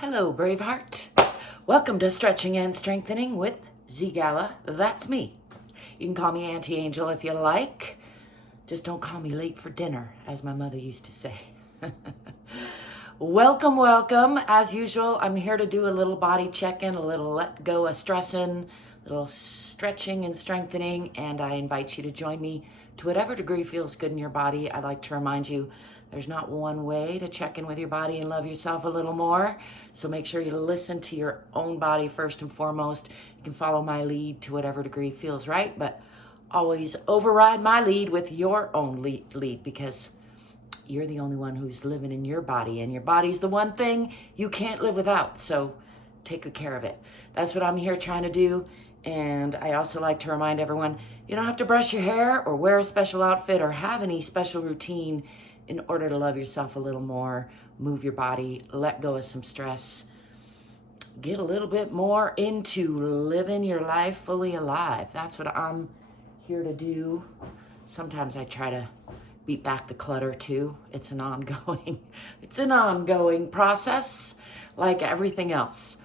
Hello, Braveheart. Welcome to Stretching and Strengthening with ZGALA. That's me. You can call me Auntie Angel if you like. Just don't call me late for dinner, as my mother used to say. Welcome, welcome. As usual, I'm here to do a little body check-in, a little let go of stressing, a little stretching and strengthening, and I invite you to join me to whatever degree feels good in your body. I like to remind you there's not one way to check in with your body and love yourself a little more. So make sure you listen to your own body first and foremost. You can follow my lead to whatever degree feels right, but always override my lead with your own lead because you're the only one who's living in your body, and your body's the one thing you can't live without. So take good care of it. That's what I'm here trying to do. And I also like to remind everyone, you don't have to brush your hair or wear a special outfit or have any special routine in order to love yourself a little more, move your body, let go of some stress, get a little bit more into living your life fully alive. That's what I'm here to do. Sometimes I try to beat back the clutter too. It's an ongoing process like everything else.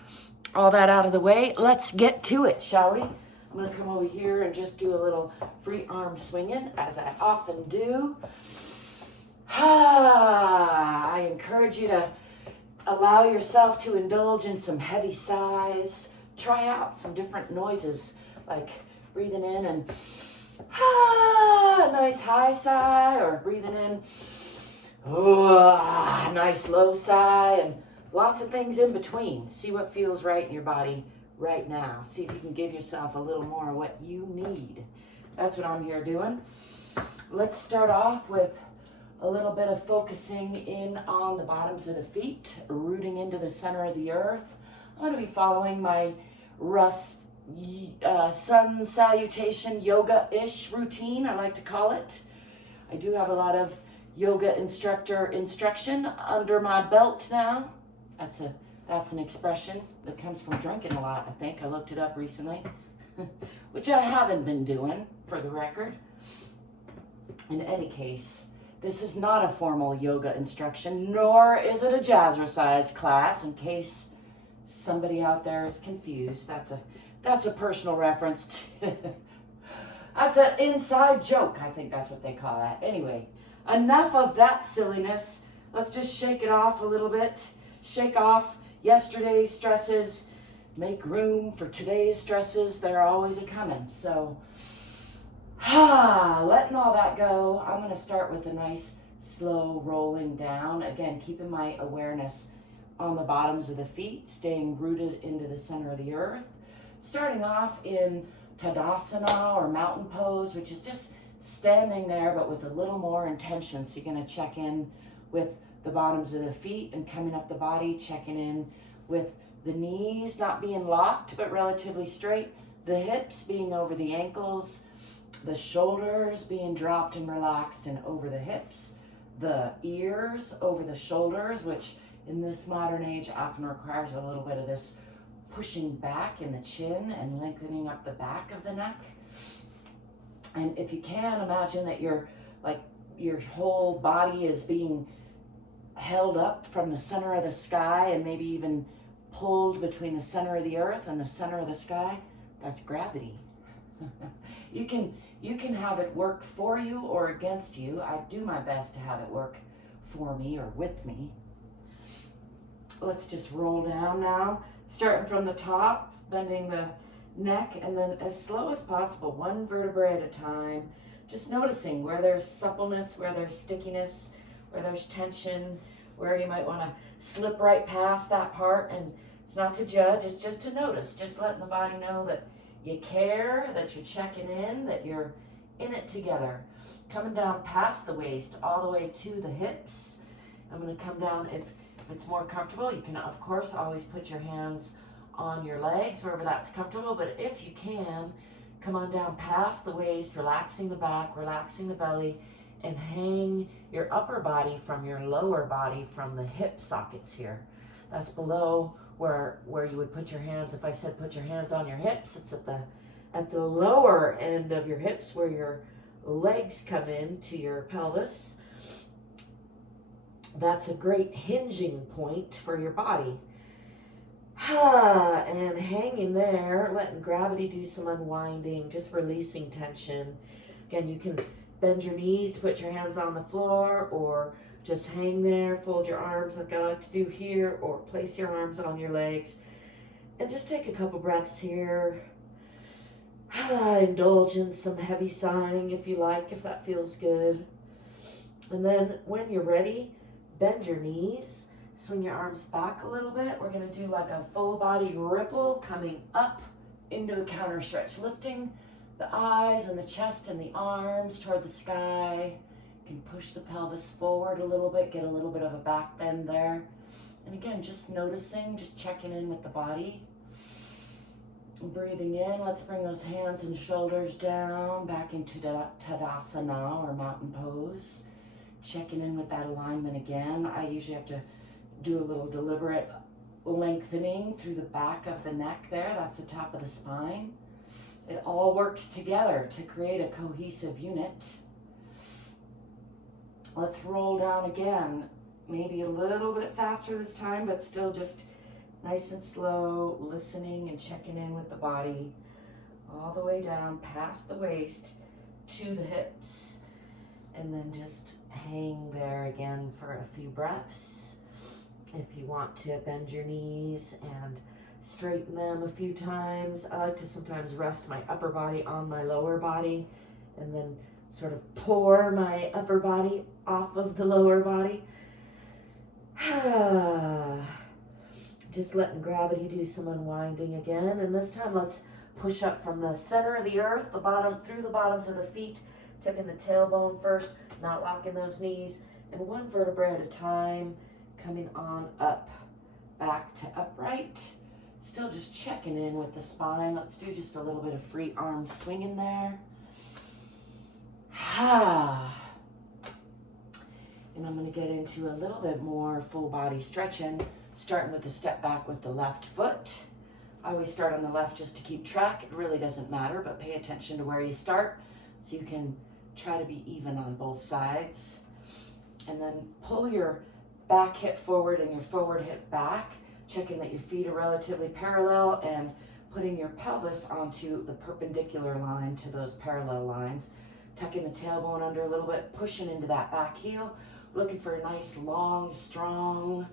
All that out of the way, let's get to it, shall we? I'm gonna come over here and just do a little free arm swinging, as I often do. I encourage you to allow yourself to indulge in some heavy sighs. Try out some different noises, like breathing in and nice high sigh, or breathing in nice low sigh, and lots of things in between. See what feels right in your body right now. See if you can give yourself a little more of what you need. That's what I'm here doing. Let's start off with a little bit of focusing in on the bottoms of the feet, rooting into the center of the earth. I'm going to be following my rough SunSalutation yoga-ish routine, I like to call it. I do have a lot of yoga instruction under my belt now. That's an expression that comes from drinking a lot, I think. I looked it up recently, which I haven't been doing, for the record. In any case, this is not a formal yoga instruction, nor is it a jazzercise class, in case somebody out there is confused. That's a personal reference. That's an inside joke. I think that's what they call that. Anyway, enough of that silliness. Let's just shake it off a little bit. Shake off yesterday's stresses. Make room for today's stresses. They're always a-coming. So, letting all that go, I'm going to start with a nice slow rolling down. Again, keeping my awareness on the bottoms of the feet, staying rooted into the center of the earth. Starting off in Tadasana or mountain pose, which is just standing there but with a little more intention. So you're going to check in with the bottoms of the feet and coming up the body, checking in with the knees not being locked but relatively straight, the hips being over the ankles, the shoulders being dropped and relaxed and over the hips, the ears over the shoulders, which in this modern age often requires a little bit of this pushing back in the chin and lengthening up the back of the neck. And if you can, imagine that your whole body is being held up from the center of the sky and maybe even pulled between the center of the earth and the center of the sky. That's gravity. You can have it work for you or against you. I do my best to have it work for me or with me. Let's just roll down now, starting from the top, bending the neck, and then as slow as possible, one vertebrae at a time, just noticing where there's suppleness, where there's stickiness, where there's tension, where you might want to slip right past that part. And it's not to judge, it's just to notice, just letting the body know that you care, that you're checking in, that you're in it together. Coming down past the waist, all the way to the hips. I'm going to come down, if it's more comfortable, you can of course always put your hands on your legs, wherever that's comfortable, but if you can, come on down past the waist, relaxing the back, relaxing the belly, and hang your upper body from your lower body from the hip sockets here. That's below where you would put your hands. If I said put your hands on your hips, it's at the lower end of your hips where your legs come in to your pelvis. That's a great hinging point for your body. And hanging there, letting gravity do some unwinding, just releasing tension. Again, you can bend your knees to put your hands on the floor, or just hang there, fold your arms like I like to do here, or place your arms on your legs. And just take a couple breaths here. Indulge in some heavy sighing if you like, if that feels good. And then when you're ready, bend your knees, swing your arms back a little bit. We're going to do like a full body ripple coming up into a counter stretch, lifting the eyes and the chest and the arms toward the sky. You can push the pelvis forward a little bit, get a little bit of a back bend there. And again, just noticing, just checking in with the body. Breathing in, let's bring those hands and shoulders down, back into Tadasana or mountain pose. Checking in with that alignment again. I usually have to do a little deliberate lengthening through the back of the neck there. That's the top of the spine. It all works together to create a cohesive unit. Let's roll down again. Maybe a little bit faster this time, but still just nice and slow, listening and checking in with the body. All the way down past the waist to the hips. And then just hang there again for a few breaths. If you want to bend your knees and straighten them a few times. I like to sometimes rest my upper body on my lower body and then sort of pour my upper body off of the lower body. Just letting gravity do some unwinding again. And this time let's push up from the center of the earth, the bottom, through the bottoms of the feet, tipping the tailbone first, not locking those knees, and one vertebra at a time, coming on up, back to upright. Still just checking in with the spine. Let's do just a little bit of free arm swinging there. And I'm going to get into a little bit more full body stretching, starting with the step back with the left foot. I always start on the left just to keep track. It really doesn't matter, but pay attention to where you start so you can try to be even on both sides. And then pull your back hip forward and your forward hip back, checking that your feet are relatively parallel and putting your pelvis onto the perpendicular line to those parallel lines. Tucking the tailbone under a little bit, pushing into that back heel, looking for a nice, long, strong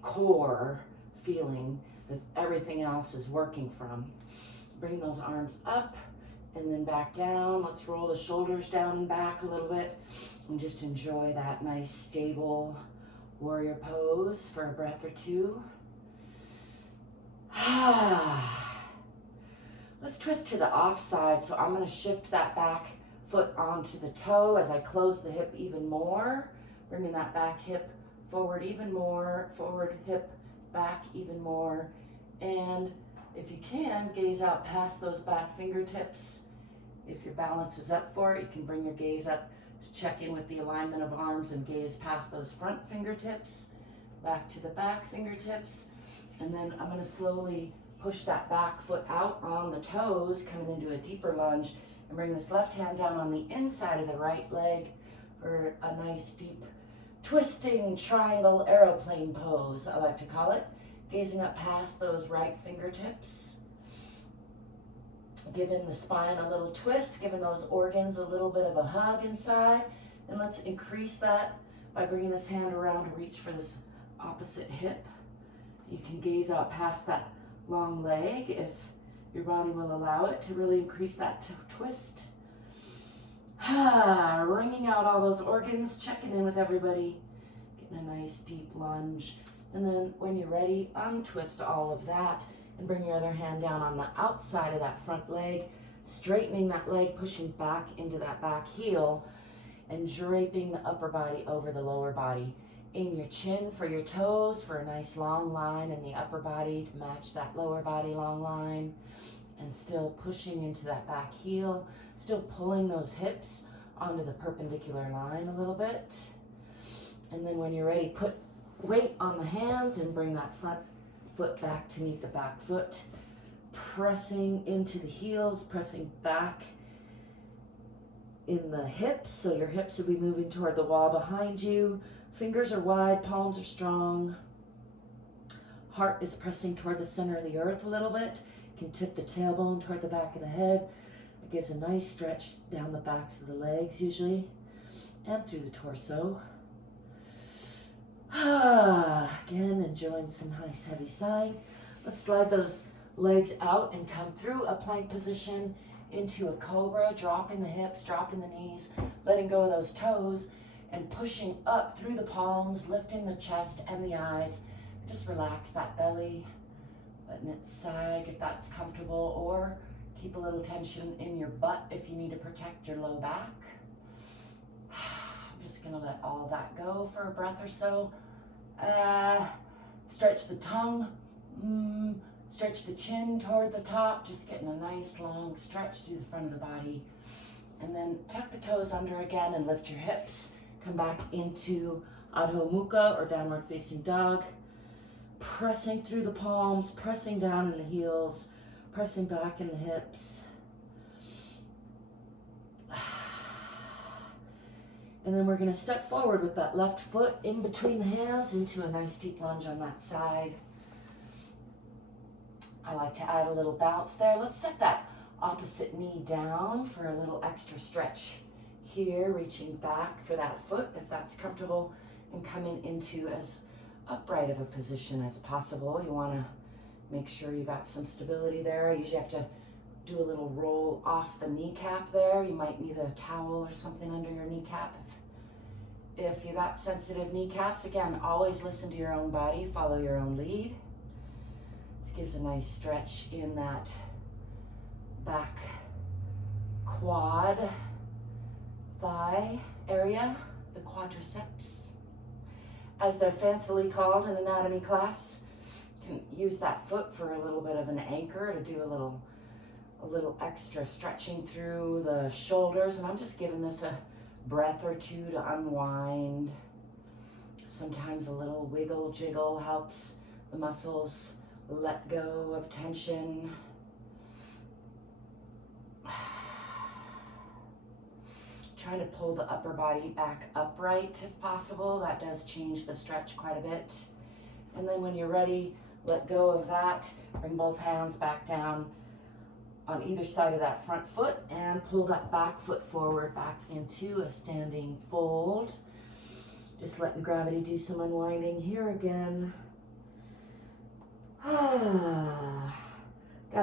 core feeling that everything else is working from. Bring those arms up and then back down. Let's roll the shoulders down and back a little bit and just enjoy that nice, stable warrior pose for a breath or two. Let's twist to the off side. So I'm going to shift that back foot onto the toe as I close the hip even more, bringing that back hip forward even more, forward hip back even more. And if you can, gaze out past those back fingertips. If your balance is up for it, you can bring your gaze up to check in with the alignment of arms and gaze past those front fingertips, back to the back fingertips. And then I'm going to slowly push that back foot out on the toes, coming into a deeper lunge, and bring this left hand down on the inside of the right leg for a nice deep twisting triangle aeroplane pose, I like to call it. Gazing up past those right fingertips. Giving the spine a little twist, giving those organs a little bit of a hug inside. And let's increase that by bringing this hand around to reach for this opposite hip. You can gaze out past that long leg if your body will allow it to really increase that twist. Wringing out all those organs, checking in with everybody, getting a nice deep lunge. And then when you're ready, untwist all of that and bring your other hand down on the outside of that front leg, straightening that leg, pushing back into that back heel, and draping the upper body over the lower body. Aim your chin for your toes for a nice long line in the upper body to match that lower body long line. And still pushing into that back heel, still pulling those hips onto the perpendicular line a little bit. And then when you're ready, put weight on the hands and bring that front foot back to meet the back foot. Pressing into the heels, pressing back in the hips, so your hips will be moving toward the wall behind you. Fingers are wide, palms are strong. Heart is pressing toward the center of the earth a little bit. You can tip the tailbone toward the back of the head. It gives a nice stretch down the backs of the legs usually, and through the torso. Again, enjoying some nice heavy sighing. Let's slide those legs out and come through a plank position into a cobra, dropping the hips, dropping the knees, letting go of those toes, and pushing up through the palms, lifting the chest and the eyes. Just relax that belly, letting it sag if that's comfortable, or keep a little tension in your butt if you need to protect your low back. I'm just gonna let all that go for a breath or so. Stretch the tongue, stretch the chin toward the top, just getting a nice long stretch through the front of the body. And then tuck the toes under again and lift your hips. Come back into Adho Mukha or downward facing dog. Pressing through the palms, pressing down in the heels, pressing back in the hips. And then we're going to step forward with that left foot in between the hands into a nice deep lunge on that side. I like to add a little bounce there. Let's set that opposite knee down for a little extra stretch here, reaching back for that foot if that's comfortable, and coming into as upright of a position as possible. You want to make sure you got some stability there. I usually have to do a little roll off the kneecap there. You might need a towel or something under your kneecap. If you got sensitive kneecaps, again, always listen to your own body, follow your own lead. This gives a nice stretch in that back quad thigh area, the quadriceps, as they're fancily called in anatomy class. You can use that foot for a little bit of an anchor to do a little extra stretching through the shoulders. And I'm just giving this a breath or two to unwind. Sometimes a little wiggle jiggle helps the muscles let go of tension. Trying to pull the upper body back upright if possible. That does change the stretch quite a bit. And then when you're ready, let go of that. Bring both hands back down on either side of that front foot and pull that back foot forward back into a standing fold. Just letting gravity do some unwinding here again. Got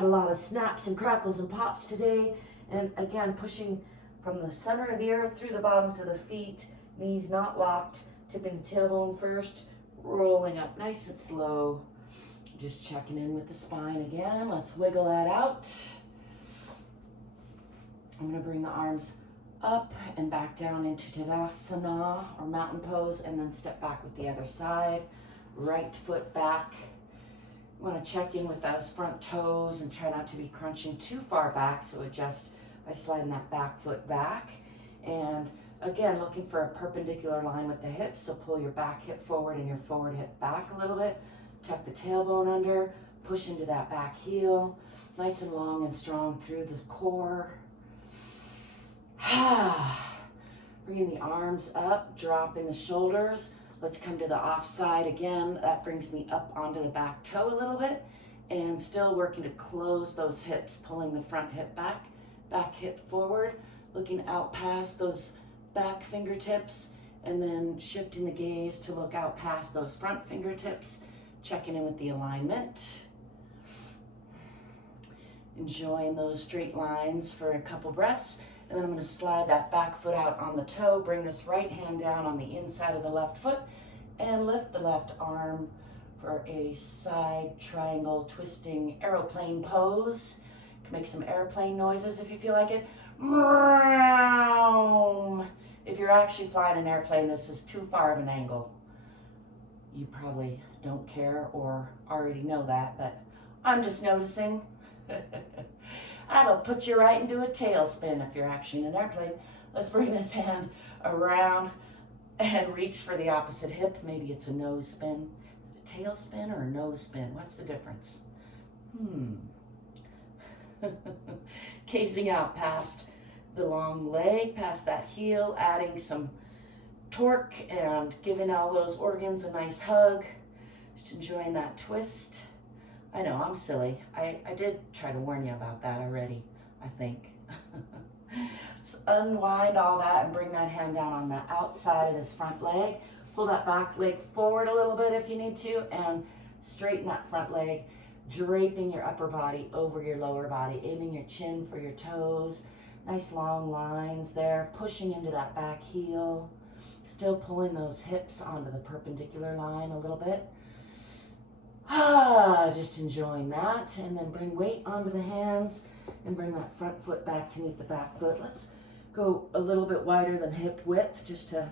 a lot of snaps and crackles and pops today. And again, pushing from the center of the earth through the bottoms of the feet, knees not locked, tipping the tailbone first, rolling up nice and slow. Just checking in with the spine again. Let's wiggle that out. I'm going to bring the arms up and back down into Tadasana or mountain pose, and then step back with the other side. Right foot back. You want to check in with those front toes and try not to be crunching too far back, so adjust by sliding that back foot back. And again, looking for a perpendicular line with the hips, so pull your back hip forward and your forward hip back a little bit. Tuck the tailbone under, push into that back heel, nice and long and strong through the core. Bringing the arms up, dropping the shoulders. Let's come to the off side again. That brings me up onto the back toe a little bit, and still working to close those hips, pulling the front hip back, back hip forward, looking out past those back fingertips, and then shifting the gaze to look out past those front fingertips, checking in with the alignment. Enjoying those straight lines for a couple breaths. And then I'm going to slide that back foot out on the toe, bring this right hand down on the inside of the left foot, and lift the left arm for a side triangle twisting aeroplane pose. You can make some airplane noises if you feel like it. If you're actually flying an airplane, this is too far of an angle. You probably don't care or already know that, but I'm just noticing. That'll put you right into a tailspin if you're actually in an airplane. Let's bring this hand around and reach for the opposite hip. Maybe it's a nose spin. A tailspin or a nose spin? What's the difference? Gazing out past the long leg, past that heel, adding some torque and giving all those organs a nice hug. Just enjoying that twist. I know, I'm silly. I did try to warn you about that already, I think. Let's unwind all that and bring that hand down on the outside of this front leg. Pull that back leg forward a little bit if you need to, and straighten that front leg, draping your upper body over your lower body, aiming your chin for your toes. Nice long lines there, pushing into that back heel. Still pulling those hips onto the perpendicular line a little bit. Just enjoying that. And then bring weight onto the hands and bring that front foot back to meet the back foot. Let's go a little bit wider than hip width just to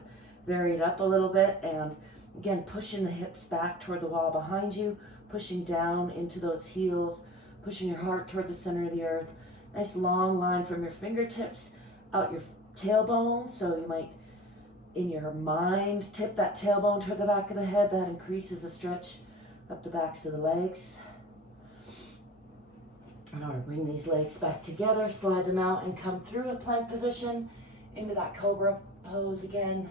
vary it up a little bit. And again, pushing the hips back toward the wall behind you, pushing down into those heels, pushing your heart toward the center of the earth. Nice long line from your fingertips out your tailbone. So you might, in your mind, tip that tailbone toward the back of the head. That increases the stretch up the backs of the legs. And I'm going to bring these legs back together, slide them out, and come through a plank position into that cobra pose again.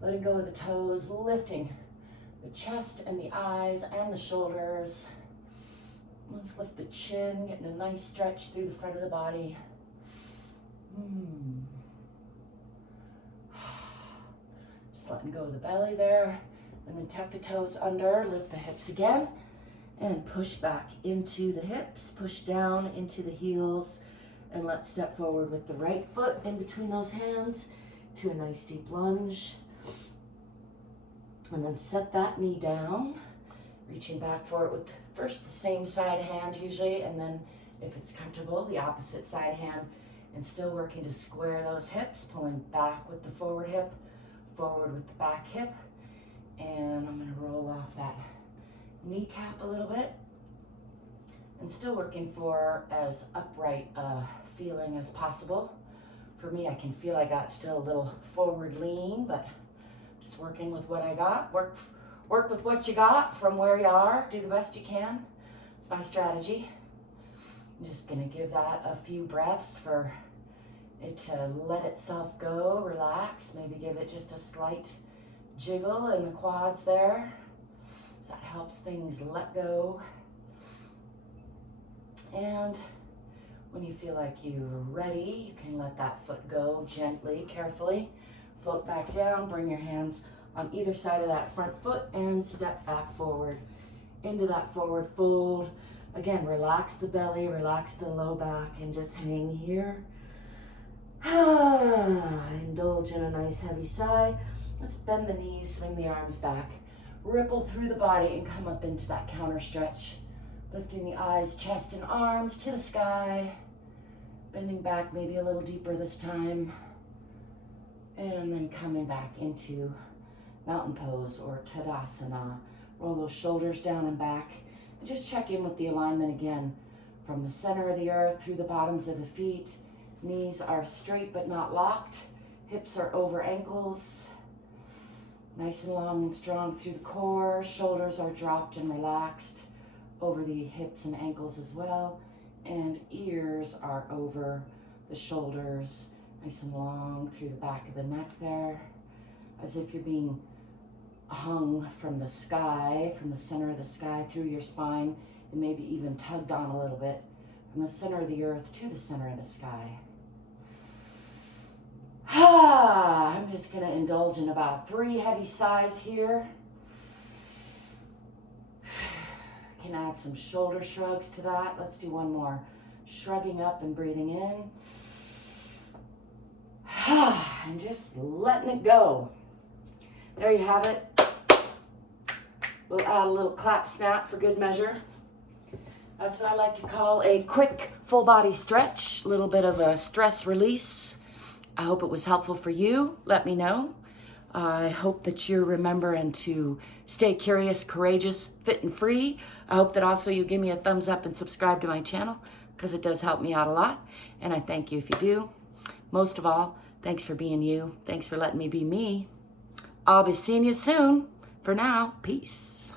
Letting go of the toes, lifting the chest and the eyes and the shoulders. Let's lift the chin, getting a nice stretch through the front of the body. Just letting go of the belly there. And then tuck the toes under, lift the hips again, and push back into the hips, push down into the heels, and let's step forward with the right foot in between those hands to a nice deep lunge. And then set that knee down, reaching back for it with first the same side hand usually, and then if it's comfortable, the opposite side hand, and still working to square those hips, pulling back with the forward hip, forward with the back hip. And I'm going to roll off that kneecap a little bit. And still working for as upright a feeling as possible. For me, I can feel I got still a little forward lean, but just working with what I got. Work with what you got from where you are. Do the best you can. It's my strategy. I'm just going to give that a few breaths for it to let itself go, relax. Maybe give it just a slight jiggle in the quads there. So that helps things let go. And when you feel like you're ready, you can let that foot go gently, carefully. Float back down, bring your hands on either side of that front foot and step back forward into that forward fold. Again, relax the belly, relax the low back, and just hang here. Indulge in a nice heavy sigh. Let's bend the knees, swing the arms back, ripple through the body and come up into that counter stretch. Lifting the eyes, chest, and arms to the sky. Bending back maybe a little deeper this time. And then coming back into mountain pose or Tadasana. Roll those shoulders down and back. And just check in with the alignment again. From the center of the earth through the bottoms of the feet. Knees are straight but not locked. Hips are over ankles. Nice and long and strong through the core. Shoulders are dropped and relaxed over the hips and ankles as well. And ears are over the shoulders. Nice and long through the back of the neck there. As if you're being hung from the sky, from the center of the sky through your spine, and maybe even tugged on a little bit from the center of the earth to the center of the sky. I'm just going to indulge in about 3 heavy sighs here. Can add some shoulder shrugs to that. Let's do one more. Shrugging up and breathing in. And just letting it go. There you have it. We'll add a little clap snap for good measure. That's what I like to call a quick full body stretch. A little bit of a stress release. I hope it was helpful for you. Let me know. I hope that you're remembering to stay curious, courageous, fit, and free. I hope that also you give me a thumbs up and subscribe to my channel because it does help me out a lot. And I thank you if you do. Most of all, thanks for being you. Thanks for letting me be me. I'll be seeing you soon. For now, peace.